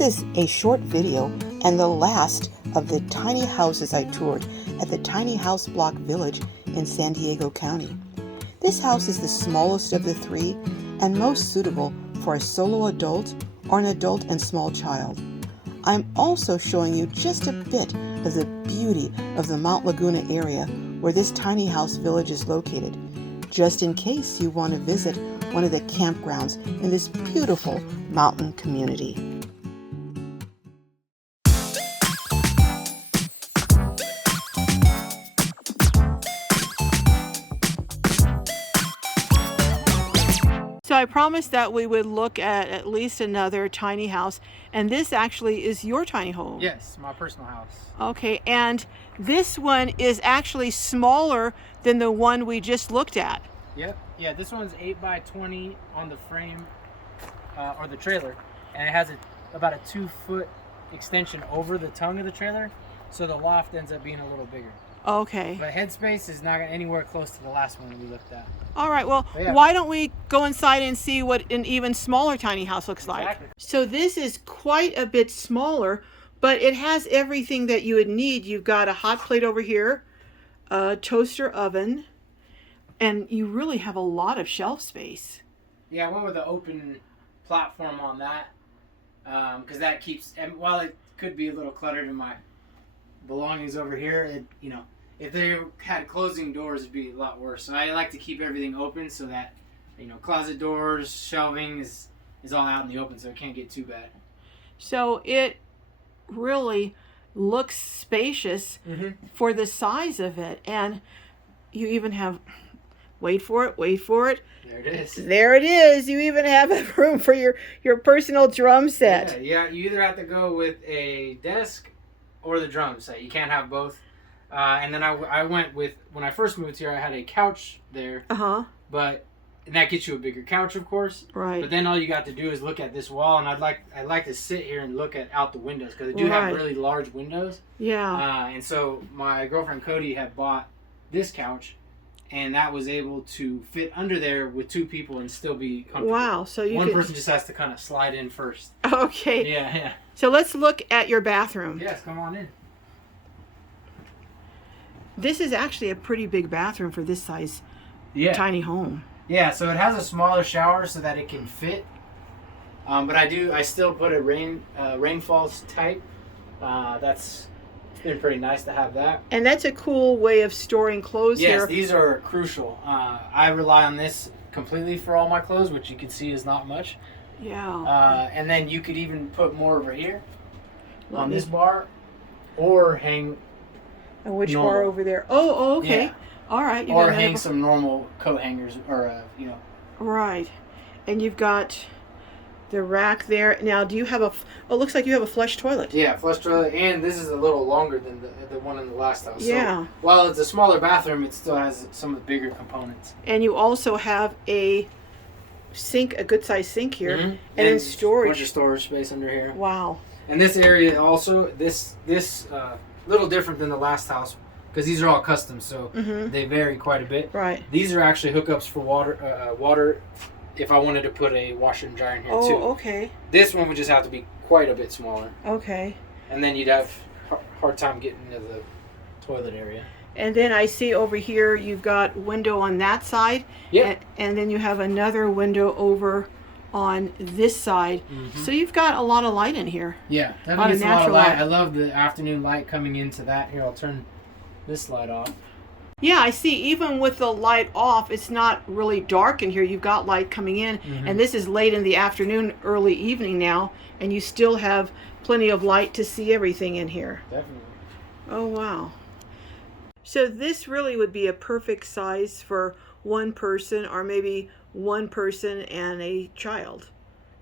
This is a short video and the last of the tiny houses I toured at the Tiny House Block Village in San Diego County. This house is the smallest of the three and most suitable for a solo adult or an adult and small child. I'm also showing you just a bit of the beauty of the Mount Laguna area where this tiny house village is located, just in case you want to visit one of the campgrounds in this beautiful mountain community. So I promised that we would look at least another tiny house, and this actually is your tiny home. Yes, my personal house. Okay, and this one is actually smaller than the one we just looked at. Yep. Yeah, this one's 8 by 20 on the frame or the trailer, and it has about a 2-foot extension over the tongue of the trailer, so the loft ends up being a little bigger. Okay. But headspace is not anywhere close to the last one we looked at. All right, well, yeah. Why don't we go inside and see what an even smaller tiny house looks Exactly. like? So this is quite a bit smaller, but it has everything that you would need. You've got a hot plate over here, a toaster oven, and you really have a lot of shelf space. Yeah, I went with the open platform on that because that keeps, and while it could be a little cluttered in my belongings over here, if they had closing doors, it'd be a lot worse. So I like to keep everything open so that, closet doors, shelving is all out in the open, so it can't get too bad. So it really looks spacious for the size of it, and you even have, wait for it. There it is. There it is. You even have a room for your personal drum set. Yeah, you either have to go with a desk or the drum set. You can't have both. And then I went with, when I first moved here, I had a couch there. And that gets you a bigger couch, of course. Right. But then all you got to do is look at this wall, and I'd like to sit here and look out the windows because they do have really large windows. Yeah. And so my girlfriend Cody had bought this couch, and that was able to fit under there with 2 people and still be comfortable. Wow. So one person just has to kind of slide in first. Okay. Yeah. So let's look at your bathroom. Yes, come on in. This is actually a pretty big bathroom for this size tiny home. Yeah, so it has a smaller shower so that it can fit. But I still put a rainfall type. That's been pretty nice to have that. And that's a cool way of storing clothes here. Yes, these are crucial. I rely on this completely for all my clothes, which you can see is not much. Yeah. And then you could even put more over here on this bar, or hang. And which normal. bar over there? Oh, okay. Yeah. All right. Or hang some normal coat hangers, or Right. And you've got the rack there. Now, do you have it looks like you have a flush toilet. Yeah, flush toilet, and this is a little longer than the one in the last house. Yeah. So while it's a smaller bathroom, it still has some of the bigger components. And you also have a sink, a good sized sink here, and then storage. Bunch of storage space under here. Wow. And this area also, this little different than the last house, because these are all custom, so they vary quite a bit. Right. These are actually hookups for water if I wanted to put a washer and dryer in here too. Oh, okay. This one would just have to be quite a bit smaller. Okay. And then you'd have hard time getting into the toilet area. And then I see over here you've got window on that side. Yeah. And then you have another window over on this side. So you've got a lot of light in here. Yeah, that gets a lot of light. I love the afternoon light coming into that. Here, I'll turn this light off. Yeah, I see. Even with the light off, it's not really dark in here. You've got light coming in, and this is late in the afternoon, early evening now, and you still have plenty of light to see everything in here. Definitely. Oh, wow. So this really would be a perfect size for one person, or maybe one person and a child.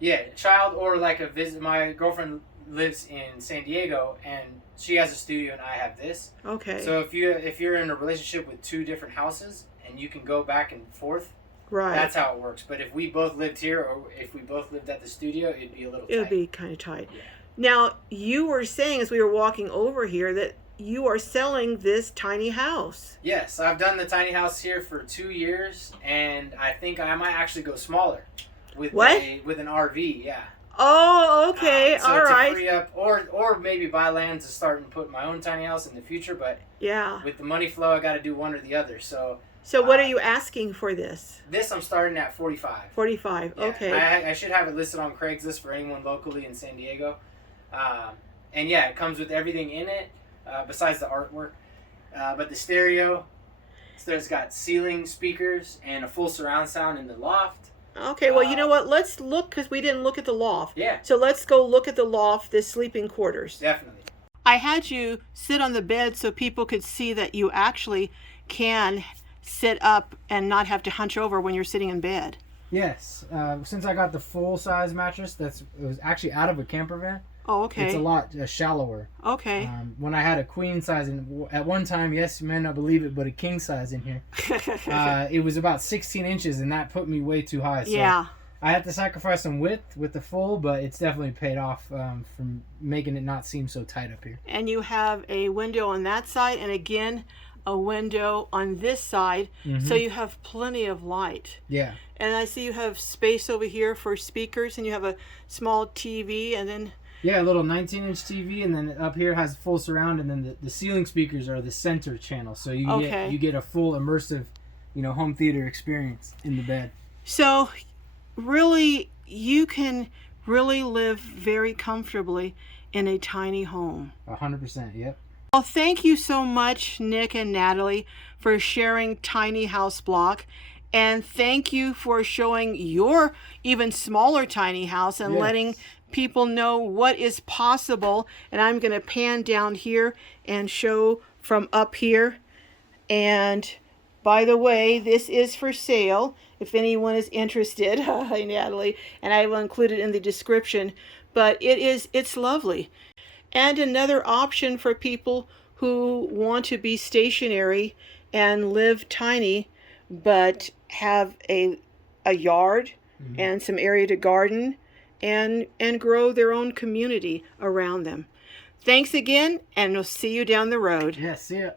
Yeah, child, or like a visit. My girlfriend lives in San Diego, and she has a studio, and I have this. Okay. So if you're in a relationship with 2 different houses, and you can go back and forth, right, that's how it works. But if we both lived here, or if we both lived at the studio, it'd be a little tight. It would be kind of tight. Yeah. Now, you were saying as we were walking over here that you are selling this tiny house. Yes, I've done the tiny house here for 2 years, and I think I might actually go smaller with What? with an RV. Yeah. Oh, okay. So All to right. free up, or maybe buy land to start and put my own tiny house in the future. But Yeah. with the money flow, I got to do one or the other. So what are you asking for this? this I'm starting at 45. 45. Yeah, Okay. I should have it listed on Craigslist for anyone locally in San Diego. And yeah, it comes with everything in it besides the artwork. But the stereo, so it's got ceiling speakers and a full surround sound in the loft. Okay, well, you know what? Let's look, because we didn't look at the loft. Yeah. So let's go look at the loft, the sleeping quarters. Definitely. I had you sit on the bed so people could see that you actually can sit up and not have to hunch over when you're sitting in bed. Yes. Since I got the full-size mattress, it was actually out of a camper van. Oh, okay. It's a lot shallower. Okay. When I had a queen size, at one time, yes, you may not believe it, but a king size in here, it was about 16 inches, and that put me way too high. So yeah. I had to sacrifice some width with the full, but it's definitely paid off from making it not seem so tight up here. And you have a window on that side, and again, a window on this side, so you have plenty of light. Yeah. And I see you have space over here for speakers, and you have a small TV, and then... Yeah, a little 19-inch TV, and then up here has full surround, and then the ceiling speakers are the center channel, so you get a full immersive, home theater experience in the bed. So, really, you can really live very comfortably in a tiny home. 100%, yep. Well, thank you so much, Nick and Natalie, for sharing Tiny House Block. And thank you for showing your even smaller tiny house and letting people know what is possible. And I'm going to pan down here and show from up here. And by the way, this is for sale if anyone is interested. Hi, Natalie. And I will include it in the description. But it's lovely. And another option for people who want to be stationary and live tiny, but have a yard and some area to garden and grow their own community around them. Thanks again, and we'll see you down the road. Yes, see ya.